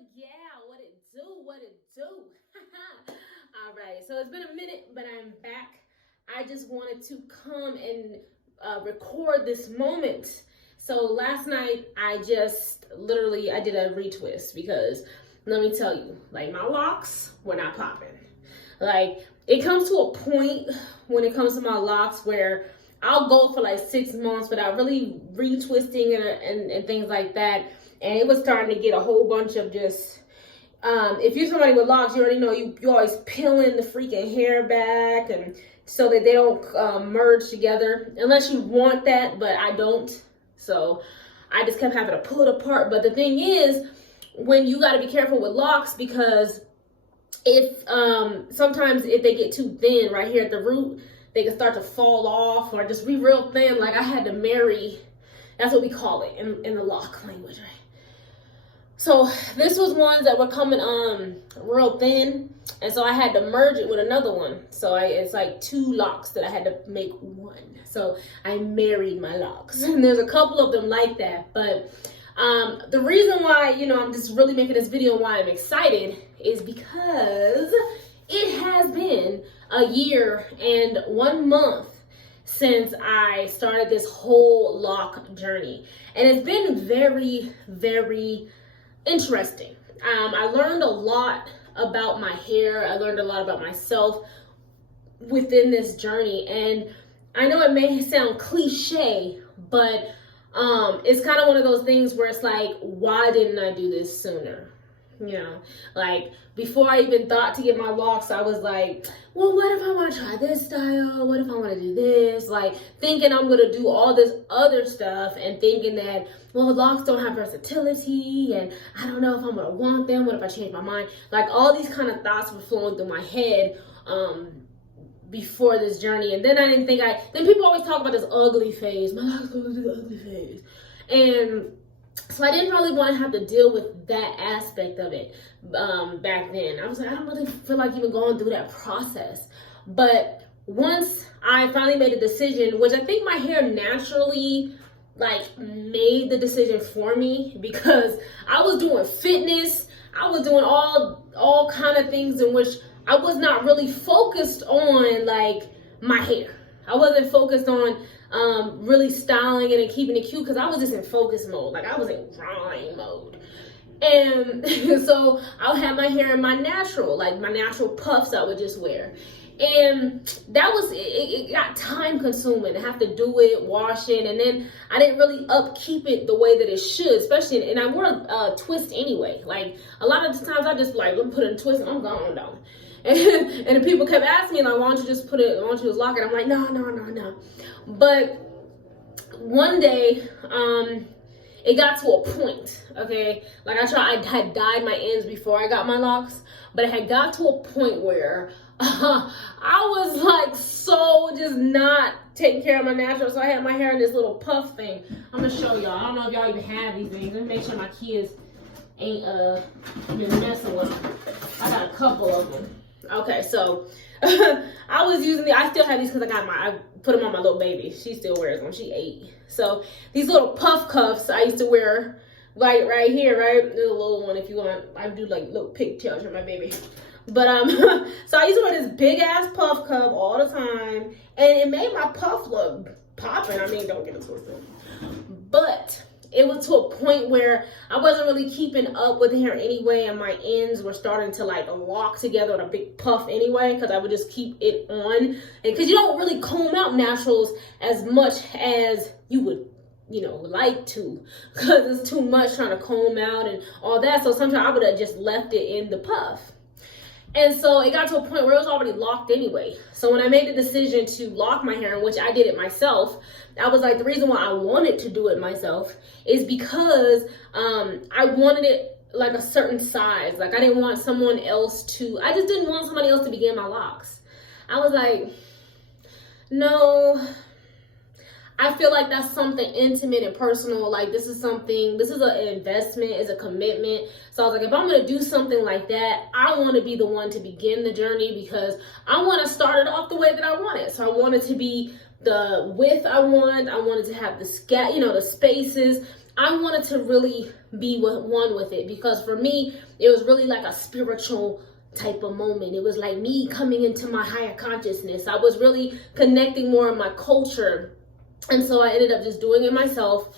Gullah Gyal, what it do, what it do. All right, so it's been a minute, but I'm back. I just wanted to come and record this moment. So last night, I did a retwist because let me tell you, like my locks were not popping. Like it comes to a point when it comes to my locks where I'll go for like 6 months without really retwisting and things like that. And it was starting to get a whole bunch of just, if you're somebody with locks, you already know you're always peeling the freaking hair back and so that they don't merge together, unless you want that, but I don't. So I just kept having to pull it apart. But the thing is, when you got to be careful with locks, because if sometimes if they get too thin right here at the root, they can start to fall off or just be real thin. Like I had to marry, that's what we call it in the lock language, right? So this was ones that were coming real thin, and so I had to merge it with another one. So it's like 2 locks that I had to make one. So I married my locks, and there's a couple of them like that. But the reason why I'm just really making this video and why I'm excited is because it has been a year and 1 month since I started this whole lock journey, and it's been very, very interesting. I learned a lot about my hair. I learned a lot about myself within this journey, and I know it may sound cliche, but it's kind of one of those things where it's like, why didn't I do this sooner? Like before I even thought to get my locks, I was like, well, what if I want to try this style? What if I want to do this? Like thinking I'm going to do all this other stuff and thinking that, well, locks don't have versatility and I don't know if I'm going to want them. What if I change my mind? Like all these kind of thoughts were flowing through my head before this journey. And then I didn't think then people always talk about this ugly phase. My locks going to do the ugly phase. And so I didn't really want to have to deal with that aspect of it back then. I was like, I don't really feel like even going through that process. But once I finally made a decision, which I think my hair naturally made the decision for me, because I was doing fitness, I was doing all kind of things in which I was not really focused on my hair. I wasn't focused on really styling it and keeping it cute, because I was just in focus mode. Like I was in grind mode. And so I would have my hair in my natural puffs I would just wear. And that was, it got time consuming to have to do it, wash it, and then I didn't really upkeep it the way that it should, especially, and I wore a twist anyway. Like a lot of the times I just let me put in a twist and I'm gone though. And the people kept asking me, like, why don't you just lock it? I'm like, no. But one day, it got to a point, okay? Like I had dyed my ends before I got my locks, but it had got to a point where I was like so just not taking care of my natural. So I had my hair in this little puff thing. I'm gonna show y'all. I don't know if y'all even have these things. Let me make sure my kids ain't been messing with them. I got a couple of them. Okay, so I still have these because I put them on my little baby. She still wears them. She 8. So these little puff cuffs I used to wear right here, right? There's a little one if you want. I do little pigtails for my baby. But so I used to wear this big ass puff cuff all the time, and it made my puff look popping. I mean, don't get it twisted. But it was to a point where I wasn't really keeping up with the hair anyway, and my ends were starting to lock together in a big puff anyway, because I would just keep it on. And because you don't really comb out naturals as much as you would like to, because it's too much trying to comb out and all that. So sometimes I would have just left it in the puff. And so it got to a point where it was already locked anyway. So when I made the decision to lock my hair, in which I did it myself, I was like, the reason why I wanted to do it myself is because I wanted it like a certain size. Like I didn't want someone else I just didn't want somebody else to begin my locks. I was like, no, I feel like that's something intimate and personal. Like this is an investment, it's a commitment. So I was like, if I'm going to do something like that, I want to be the one to begin the journey, because I want to start it off the way that I want it. So I want it to be the width I wanted to have the the spaces. I wanted to really be one with it, because for me, it was really like a spiritual type of moment. It was like me coming into my higher consciousness. I was really connecting more of my culture. And so I ended up just doing it myself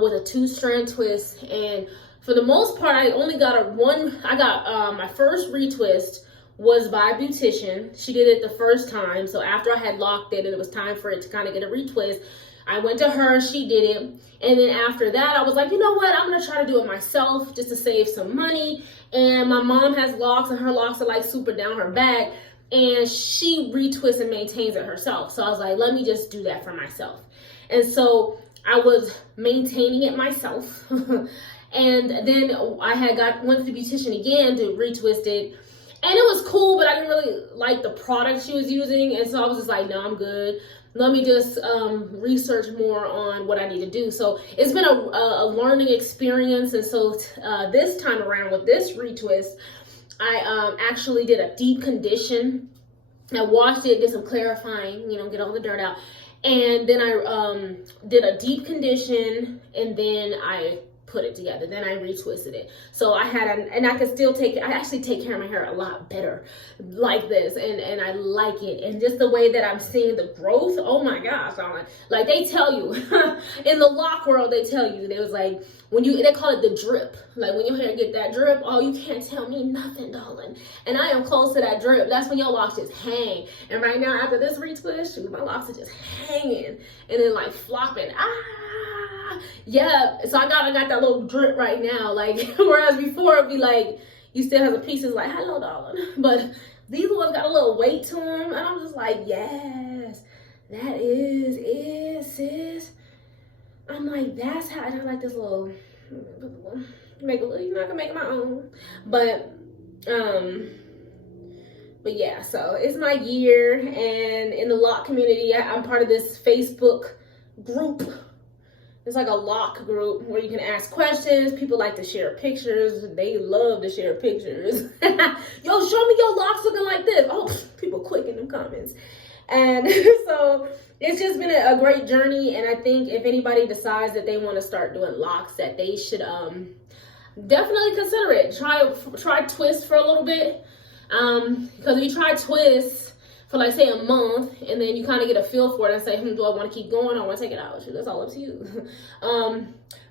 with a 2-strand twist. And for the most part, I only got my first retwist was by a beautician. She did it the first time. So after I had locked it and it was time for it to kind of get a retwist, I went to her, she did it. And then after that, I was like, you know what? I'm going to try to do it myself just to save some money. And my mom has locks, and her locks are like super down her back. And she retwists and maintains it herself. So I was like, let me just do that for myself. And so I was maintaining it myself. And then I went to the beautician again to retwist it. And it was cool, but I didn't really like the product she was using. And so I was just like, no, I'm good. Let me just research more on what I need to do. So it's been a learning experience. And so this time around with this retwist, I actually did a deep condition. I washed it, did some clarifying, get all the dirt out. And then I did a deep condition, and then I put it together. Then I retwisted it. So I could still I actually take care of my hair a lot better like this. And I like it. And just the way that I'm seeing the growth, oh my gosh. Like they tell you, in the lock world, they tell you, they was like, they call it the drip. Like when your hair get that drip, oh, you can't tell me nothing, darling. And I am close to that drip. That's when your locks just hang. And right now, after this retwist, shoot, my locks are just hanging and then like flopping. Yeah. So I got that little drip right now. Like, whereas before it'd be like, you still have the pieces like, hello, darling. But these ones got a little weight to them. And I'm just like, yes, that is it, sis. I'm like, that's how I like this little, make a little, I can make it my own. But yeah, so it's my year, and in the lock community, I'm part of this Facebook group. It's like a lock group where you can ask questions. People like to share pictures. They love to share pictures. Yo, show me your locks looking like this. Oh, people quick in the comments. And so it's just been a great journey. And I think if anybody decides that they want to start doing locks, that they should definitely consider it. Try twist for a little bit. Because if you try twist for like say a month, and then you kind of get a feel for it and say, do I want to keep going or I want to take it out? That's all up to you.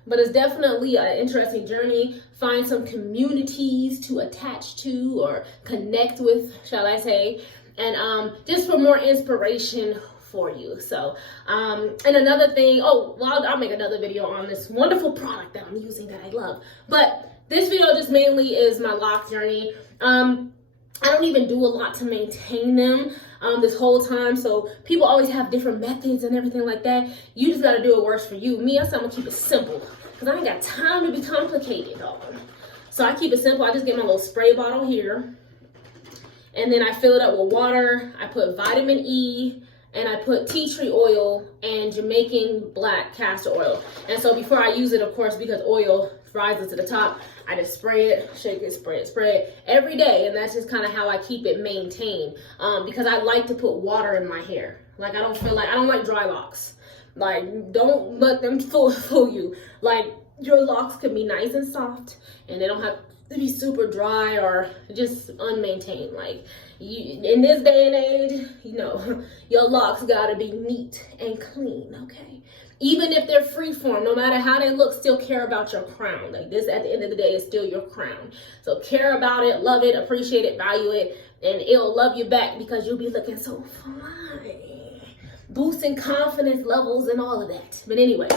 But it's definitely an interesting journey. Find some communities to attach to or connect with, shall I say, and just for more inspiration for you. So, and another thing, I'll make another video on this wonderful product that I'm using that I love. But this video just mainly is my lock journey. I don't even do a lot to maintain them this whole time. So people always have different methods and everything like that. You just got to do what works for you. Me, I said I'm going to keep it simple because I ain't got time to be complicated, dog. So I keep it simple. I just get my little spray bottle here. And then I fill it up with water. I put vitamin E, and I put tea tree oil and Jamaican black castor oil. And so before I use it, of course, because oil rises to the top, I just spray it, shake it, spray it every day. And that's just kind of how I keep it maintained. Because I like to put water in my hair. Like I don't like dry locks. Like don't let them fool you. Like your locks can be nice and soft, and they don't have to be super dry or just unmaintained. Like in this day and age, your locks gotta be neat and clean, okay? Even if they're freeform, no matter how they look, still care about your crown. Like this, at the end of the day, is still your crown. So care about it, love it, appreciate it, value it, and it'll love you back because you'll be looking so fine. Boosting confidence levels and all of that. But anyways,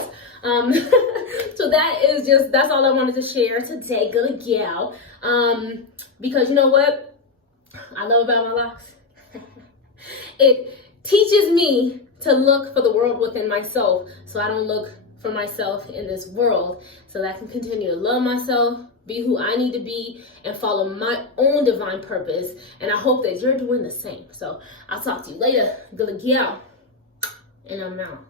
so that's all I wanted to share today, Gullah Gyal. Because you know what I love about my locks? It teaches me to look for the world within myself, so I don't look for myself in this world, so that I can continue to love myself, be who I need to be, and follow my own divine purpose. And I hope that you're doing the same. So I'll talk to you later, Gullah Gyal, and I'm out.